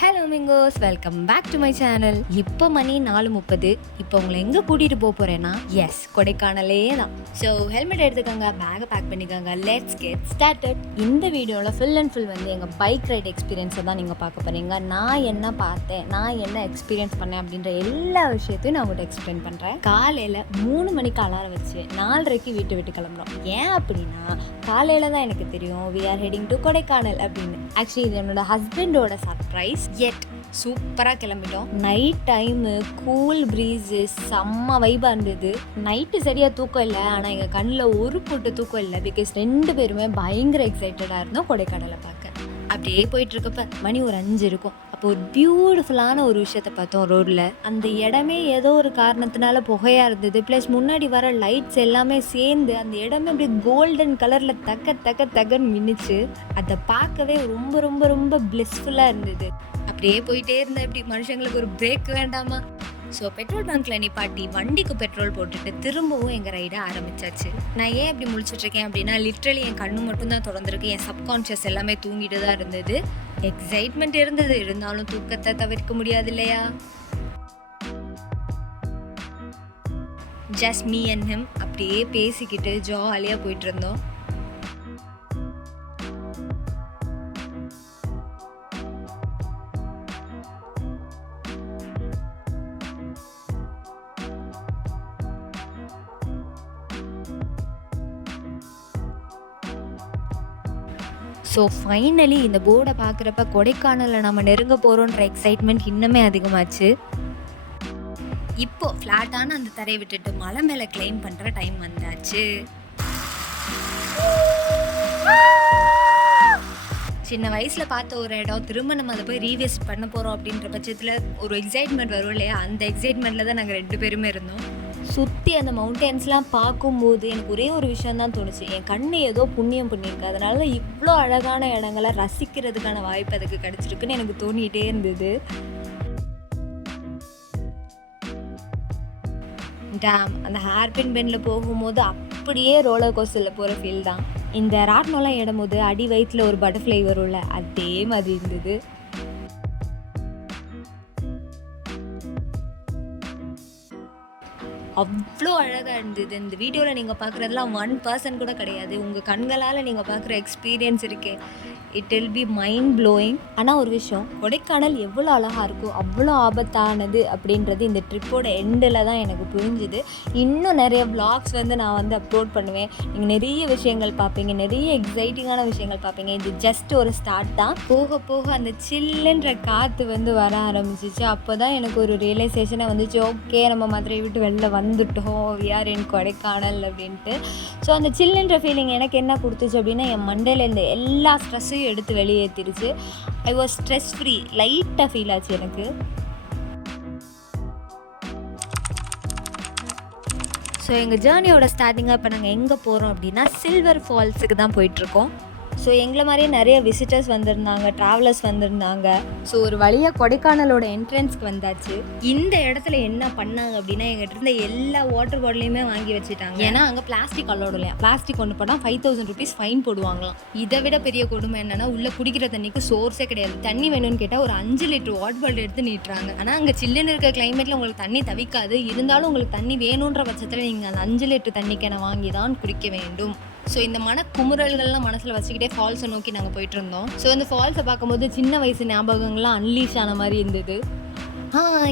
Hello மிங்கோஸ், welcome back to my channel. இப்போ மணி 4:30. இப்போ உங்களை எங்கே கூட்டிகிட்டு போகிறேன்னா எஸ், கொடைக்கானலே தான். ஸோ ஹெல்மெட் எடுத்துக்கோங்க, பேக்கை பேக் பண்ணிக்கோங்க, லெட்ஸ் கெட் ஸ்டார்டட். இந்த வீடியோவில் ஃபுல் அண்ட் ஃபுல் வந்து எங்கள் பைக் ரைட் எக்ஸ்பீரியன்ஸை தான் நீங்கள் பார்க்க போகிறீங்க. நான் என்ன பார்த்தேன், நான் என்ன எக்ஸ்பீரியன்ஸ் பண்ணேன் அப்படின்ற எல்லா விஷயத்தையும் நான் உங்கள்கிட்ட எக்ஸ்பிளைன் பண்ணுறேன். காலையில் 3 மணிக்கு அலாரம் வச்சு 4:30க்கு வீட்டு விட்டு கிளம்புறோம். ஏன் அப்படின்னா காலையில் தான் எனக்கு தெரியும் we are heading to Kodaikanal அப்படின்னு. ஆக்சுவலி இது என்னோட ஹஸ்பண்டோட சர்ப்ரைஸ். எட் சூப்பராக கிளம்பிட்டோம். நைட் டைமு, கூல் ப்ரீஸு, செம்ம வைபாக இருந்தது. நைட்டு சரியாக தூக்கம் இல்லை, ஆனால் எங்கள் கண்ணில் ஒரு பொட்டு தூக்கம் இல்லை. பிகாஸ் 2 பேருமே பயங்கர எக்ஸைட்டடாக இருந்தோம் கொடைக்கானலை பார்க்க. அப்படியே போயிட்டுருக்கப்ப மணி ஒரு 5 இருக்கும். அப்போ ஒரு பியூட்டிஃபுல்லான ஒரு விஷயத்தை பார்த்தோம் ரோடில். அந்த இடமே ஏதோ ஒரு காரணத்தினால புகையாக இருந்தது. ப்ளஸ் முன்னாடி வர லைட்ஸ் எல்லாமே சேர்ந்து அந்த இடமே அப்படியே கோல்டன் கலரில் தக்கன்னு மின்னுச்சு. அதை பார்க்கவே ரொம்ப ரொம்ப ரொம்ப பிளஸ்ஃபுல்லாக இருந்தது. அப்படியே போயிட்டே இருந்தேன். இப்படி மனுஷங்களுக்கு ஒரு பிரேக் வேண்டாமா? ஸோ பெட்ரோல் பங்க்கில் நிப்பாட்டி வண்டிக்கு பெட்ரோல் போட்டுட்டு திரும்பவும் எங்கள் ரைடை ஆரம்பிச்சாச்சு. நான் ஏன் இப்படி முழிச்சிட்ருக்கேன் அப்படின்னா லிட்ரலி என் கண்ணு மட்டும் தான் திறந்துருக்கு. என் சப்கான்ஷியஸ் எல்லாமே தூங்கிட்டு தான் இருந்தது. எக்ஸைட்மெண்ட் இருந்தது, இருந்தாலும் தூக்கத்தை தவிர்க்க முடியாது இல்லையா? ஜஸ்ட் மீ அண்ட் ஹிம் அப்படியே பேசிக்கிட்டு ஜாலியாக போயிட்டு இருந்தோம். ஸோ ஃபைனலி இந்த போர்டை பார்க்குறப்ப கொடைக்கானலில் நம்ம நெருங்க போகிறோன்ற எக்ஸைட்மெண்ட் இன்னுமே அதிகமாச்சு. இப்போது ஃப்ளாட்டான அந்த தரையை விட்டுட்டு மலை மேலே கிளைம் பண்ணுற டைம் வந்தாச்சு. சின்ன வயசில் பார்த்த ஒரு இடம் திரும்ப நம்ம அதை போய் ரீவிசிட் பண்ண போகிறோம் அப்படின்ற பட்சத்தில் ஒரு எக்ஸைட்மெண்ட் வரும் இல்லையா? அந்த எக்ஸைட்மெண்ட்டில் தான் நாங்கள் 2 பேருமே இருந்தோம். சுற்றி அந்த மவுண்டன்ஸ்லாம் பார்க்கும்போது எனக்கு ஒரே ஒரு விஷயம் தான் தோணுச்சு, என் கண்ணு ஏதோ புண்ணியம் பண்ணியிருக்கு, அதனால இவ்வளோ அழகான இடங்களை ரசிக்கிறதுக்கான வாய்ப்பு அதுக்கு கிடச்சிருக்குன்னு எனக்கு தோணிகிட்டே இருந்தது. டேம் அந்த ஹேர்பின் பெண்டில் போகும்போது அப்படியே ரோலர் கோஸ்டரில் போகிற ஃபீல் தான். இந்த ராட்னோலாம் ஏடும்போது அடி வயிற்றில் ஒரு பட்டர்ஃப்ளை வரும்ல, அதே மாதிரி இருந்தது. அவ்வளோ அழகாக இருந்தது. இந்த வீடியோவில் நீங்கள் பார்க்குறதுலாம் 1% கூட கிடையாது. உங்கள் கண்களால் நீங்கள் பார்க்குற எக்ஸ்பீரியன்ஸ் இருக்கே, it will be mind blowing. ஆனால் ஒரு விஷயம், கொடைக்கானல் எவ்வளோ அழகாக இருக்கும் அவ்வளோ ஆபத்தானது அப்படின்றது இந்த ட்ரிப்போட எண்டில் தான் எனக்கு புரிஞ்சுது. இன்னும் நிறைய vlogs வந்து நான் வந்து அப்லோட் பண்ணுவேன். நீங்கள் நிறைய விஷயங்கள் பார்ப்பீங்க, நிறைய எக்ஸைட்டிங்கான விஷயங்கள் பார்ப்பீங்க. இது ஜஸ்ட் ஒரு ஸ்டார்ட் தான். போக போக அந்த சில்லுன்ற காற்று வந்து வர ஆரம்பிச்சிச்சு. அப்போ தான் எனக்கு ஒரு ரியலைசேஷனாக வந்துச்சு, ஓகே நம்ம மதுரை விட்டு வெளில வந்துட்டோம், வி ஆர் இன் கொடைக்கானல் அப்படின்ட்டு. ஸோ அந்த சில்லுன்ற ஃபீலிங் எனக்கு என்ன கொடுத்துச்சு அப்படின்னா, என் மண்டையில் இந்த எல்லா ஸ்ட்ரெஸ்ஸையும் எடுத்து வெளியேற்றிருச்சு. I was stress free. லைட்டாக ஃபீல் ஆச்சு எனக்கு. ஸோ எங்கள் ஜேர்னியோட ஸ்டார்டிங்காக இப்போ நாங்கள் எங்கே போகிறோம் அப்படின்னா சில்வர் ஃபால்ஸுக்கு தான் போயிட்டுருக்கோம். ஸோ எங்களை மாதிரியே நிறைய விசிட்டர்ஸ் வந்திருந்தாங்க, ட்ராவலர்ஸ் வந்திருந்தாங்க. ஸோ ஒரு வழியாக கொடைக்கானலோட என்ட்ரன்ஸ்க்கு வந்தாச்சு. இந்த இடத்துல என்ன பண்ணாங்க அப்படின்னா, எங்கிட்ட இருந்த எல்லா வாட்டர் பாட்டிலையுமே வாங்கி வச்சுட்டாங்க. ஏன்னா அங்கே பிளாஸ்டிக் அலோடு இல்லையா, பிளாஸ்டிக் கொண்டு போனால் 5000 rupees ஃபைன் போடுவாங்களாம். இதை விட பெரிய கொடுமை என்னன்னா, உள்ள குடிக்கிற தண்ணிக்கு சோர்ஸே கிடையாது. தண்ணி வேணும்னு கேட்டால் ஒரு 5 லிட்டர் வாட்டர் பாட்டில் எடுத்து நீட்டுறாங்க. ஆனால் அங்கே சில்லுன்னு இருக்க கிளைமேட்டில் உங்களுக்கு தண்ணி தவிக்காது. இருந்தாலும் உங்களுக்கு தண்ணி வேணுன்ற பட்சத்தில் நீங்கள் அந்த 5 லிட்டர் தண்ணிக்கென வாங்கி தான் குடிக்க வேண்டும். ஸோ இந்த குமுறல்கள்லாம் மனசில் வச்சுக்கிட்டே ஃபால்ஸை நோக்கி நாங்கள் போயிட்டு இருந்தோம். ஸோ இந்த ஃபால்ஸை பார்க்கும்போது சின்ன வயசு ஞாபகங்கள்லாம் அன்லீஷ் ஆன மாதிரி இருந்தது.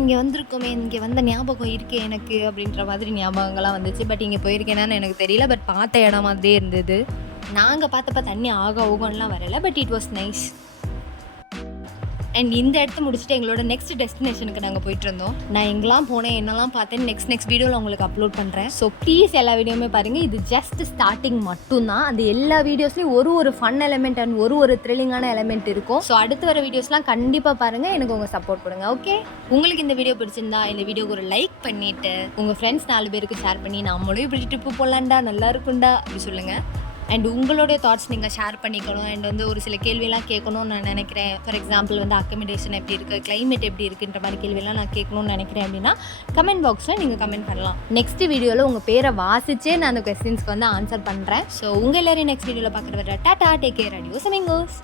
இங்கே வந்திருக்கோமே, இங்கே வந்த ஞாபகம் இருக்கே எனக்கு அப்படின்ற மாதிரி ஞாபகங்கள்லாம் வந்துச்சு. பட் இங்கே போயிருக்கேனான்னு எனக்கு தெரியல. பட் பார்த்த இடம் மாதிரியே இருந்தது. நாங்கள் பார்த்தப்ப தண்ணி ஆகலாம் வரலை. But it was nice. And இந்த இடத்த முடிச்சுட்டு எங்களோட நெக்ஸ்ட் டெஸ்டினேஷனுக்கு நாங்கள் போயிட்டு இருந்தோம். நான் எங்கெல்லாம் போனேன், என்னெல்லாம் பார்த்தேன், நெக்ஸ்ட் வீடியோவில் உங்களுக்கு அப்லோட் பண்ணுறேன். ஸோ ப்ளீஸ் எல்லா வீடியோவுமே பாருங்கள். இது ஜஸ்ட் ஸ்டார்டிங் மட்டும்தான். அந்த எல்லா வீடியோஸ்லையும் ஒரு ஃபன் எலமெண்ட் அண்ட் ஒரு த்ரில்லிங்கான எலமெண்ட் இருக்கும். ஸோ அடுத்து வர வீடியோஸ்லாம் கண்டிப்பாக பாருங்கள், எனக்கு உங்கள் சப்போர்ட் கொடுங்க. ஓகே, உங்களுக்கு இந்த வீடியோ பிடிச்சிருந்தா இந்த வீடியோக்கு ஒரு லைக் பண்ணிவிட்டு உங்கள் ஃப்ரெண்ட்ஸ் 4 பேருக்கு ஷேர் பண்ணி, நம்மளும் இப்படி ட்ரிப்பு போகலான்டா, நல்லா இருக்குண்டா அப்படி சொல்லுங்கள். அண்ட் உங்களுடைய தாட்ஸ் நீங்கள் ஷேர் பண்ணிக்கணும். அண்ட் வந்து ஒரு சில கேள்வியெல்லாம் கேட்கணும்னு நான் நினைக்கிறேன். ஃபார் எக்ஸாம்பிள் வந்து அக்கமடேஷன் எப்படி இருக்குது, கிளைமேட் எப்படி இருக்குன்ற மாதிரி கேள்வியெல்லாம் நான் கேட்கணும்னு நினைக்கிறேன் அப்படின்னா கமெண்ட் பாக்ஸில் நீங்கள் கமெண்ட் பண்ணலாம். நெக்ஸ்ட் வீடியோவில் உங்கள் பேரை வாசிச்சே நான் அந்த கொஸ்டின்ஸ்க்கு வந்து ஆன்சர் பண்ணுறேன். ஸோ உங்கள் எல்லோரும் நெக்ஸ்ட் வீடியோவில் பார்க்குற வர டாட்டா, டேக் கேர், அடியோஸ் அமிங்கோஸ்.